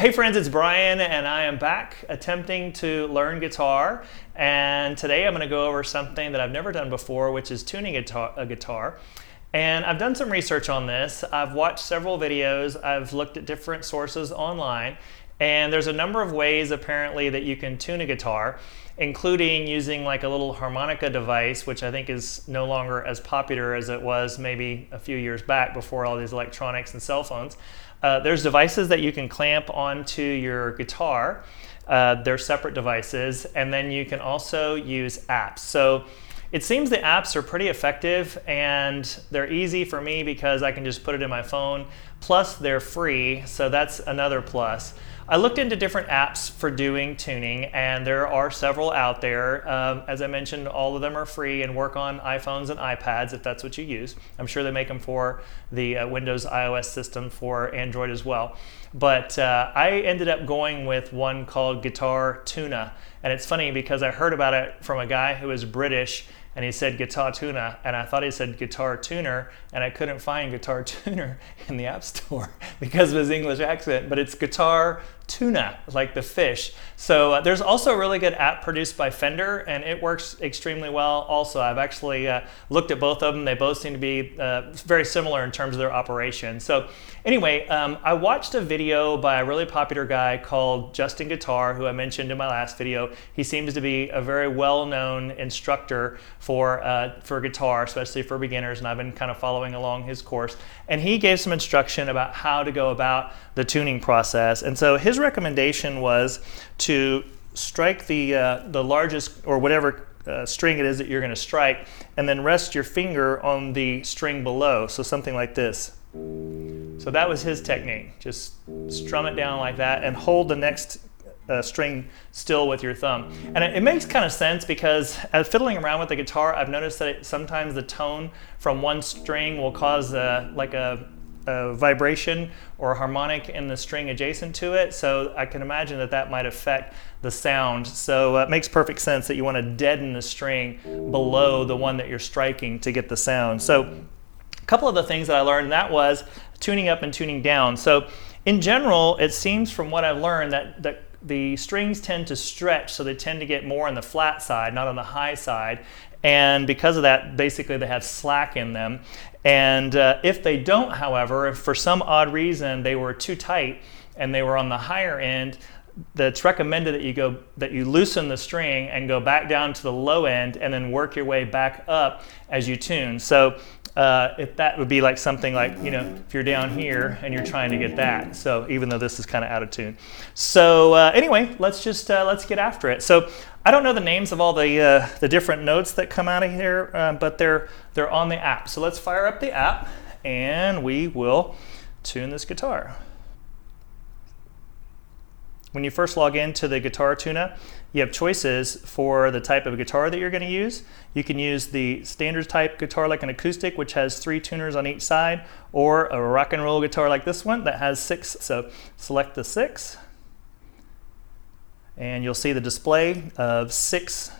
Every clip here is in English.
Hey friends, it's Brian and I am back attempting to learn guitar, and today I'm going to go over something that I've never done before, which is tuning a guitar. And I've done some research on this. I've watched several videos, I've looked at different sources online, and there's a number of ways apparently that you can tune a guitar, including using like a little harmonica device, which I think is no longer as popular as it was maybe a few years back before all these electronics and cell phones. There's devices that you can clamp onto your guitar. They're separate devices, and then you can also use apps. So it seems the apps are pretty effective and they're easy for me because I can just put it in my phone. Plus they're free, so that's another plus. I looked into different apps for doing tuning, and there are several out there. As I mentioned, all of them are free and work on iPhones and iPads if that's what you use. I'm sure they make them for the Windows iOS system for Android as well. But I ended up going with one called Guitar Tuna. And it's funny because I heard about it from a guy who is British, and he said Guitar Tuna, and I thought he said Guitar Tuner, and I couldn't find Guitar Tuner in the App Store because of his English accent, but it's Guitar Tuna, like the fish. So there's also a really good app produced by Fender, and it works extremely well also. I've actually looked at both of them. They both seem to be very similar in terms of their operation. So anyway, I watched a video by a really popular guy called Justin Guitar, who I mentioned in my last video. He seems to be a very well-known instructor for guitar, especially for beginners, and I've been kind of following along his course. And he gave some instruction about how to go about the tuning process. And so his recommendation was to strike the largest or whatever string it is that you're going to strike, and then rest your finger on the string below, so something like this. So that was his technique. Just strum it down like that and hold the next string still with your thumb. And it makes kind of sense because as fiddling around with the guitar, I've noticed that sometimes the tone from one string will cause like a vibration or a harmonic in the string adjacent to it. So I can imagine that that might affect the sound. So it makes perfect sense that you want to deaden the string below the one that you're striking to get the sound. So a couple of the things that I learned, that was tuning up and tuning down. So in general, it seems from what I've learned that the strings tend to stretch, so they tend to get more on the flat side, not on the high side. And because of that, basically they have slack in them. And if they don't, however, if for some odd reason they were too tight and they were on the higher end, it's recommended that you loosen the string and go back down to the low end and then work your way back up as you tune. So if that would be like something like, if you're down here and you're trying to get that. So even though this is kind of out of tune. So anyway, let's get after it. So I don't know the names of all the different notes that come out of here, but they're on the app. So let's fire up the app and we will tune this guitar. When you first log into the Guitar Tuna, you have choices for the type of guitar that you're going to use. You can use the standard type guitar like an acoustic, which has 3 tuners on each side, or a rock and roll guitar like this one that has 6. So select the 6, and you'll see the display of 6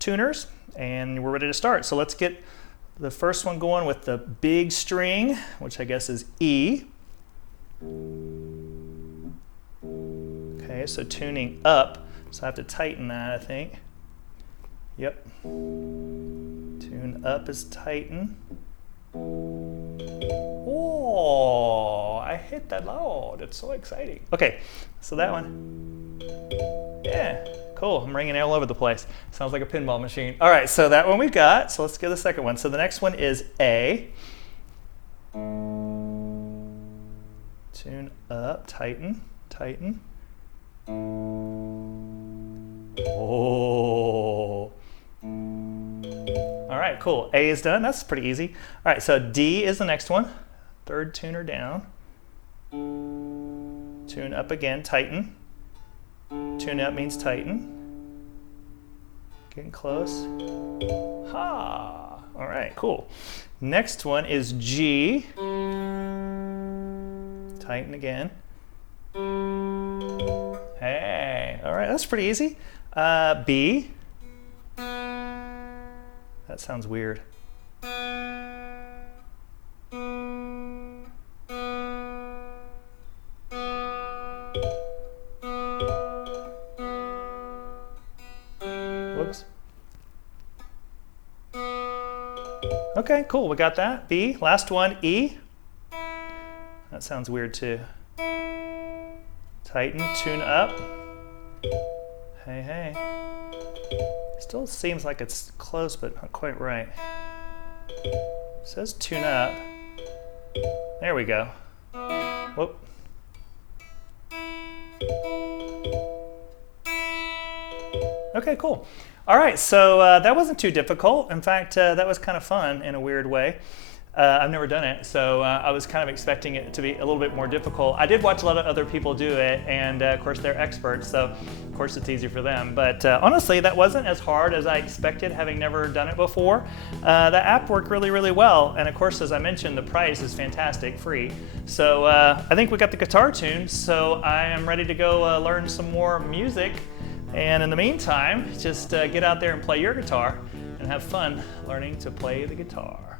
tuners, and we're ready to start. So let's get the first one going with the big string, which I guess is E. Okay, so tuning up. So I have to tighten that, I think. Yep. Tune up is tighten. Oh, I hit that loud. It's so exciting. Okay, so that one. Yeah, cool. I'm ringing all over the place. Sounds like a pinball machine. All right, so that one we got. So let's get the second one. So the next one is A. Tune up, tighten, tighten. Oh. All right, cool. A is done. That's pretty easy. All right, so D is the next one. Third tuner down. Tune up again, tighten. Tune up means tighten. Getting close. Ha! All right, cool. Next one is G. Tighten again. Hey, all right, that's pretty easy. B. That sounds weird. Oops. Okay, cool, we got that. B, last one, E. That sounds weird too. Tighten, tune up. Hey, hey. Still seems like it's close, but not quite right. It says tune up. There we go. Whoop. Okay, cool. All right, so that wasn't too difficult. In fact, that was kind of fun in a weird way. I've never done it, so I was kind of expecting it to be a little bit more difficult. I did watch a lot of other people do it, and of course they're experts, so of course it's easier for them. But honestly, that wasn't as hard as I expected, having never done it before. The app worked really, really well, and of course, as I mentioned, the price is fantastic, free. So I think we got the guitar tuned, so I am ready to go learn some more music. And in the meantime, just get out there and play your guitar and have fun learning to play the guitar.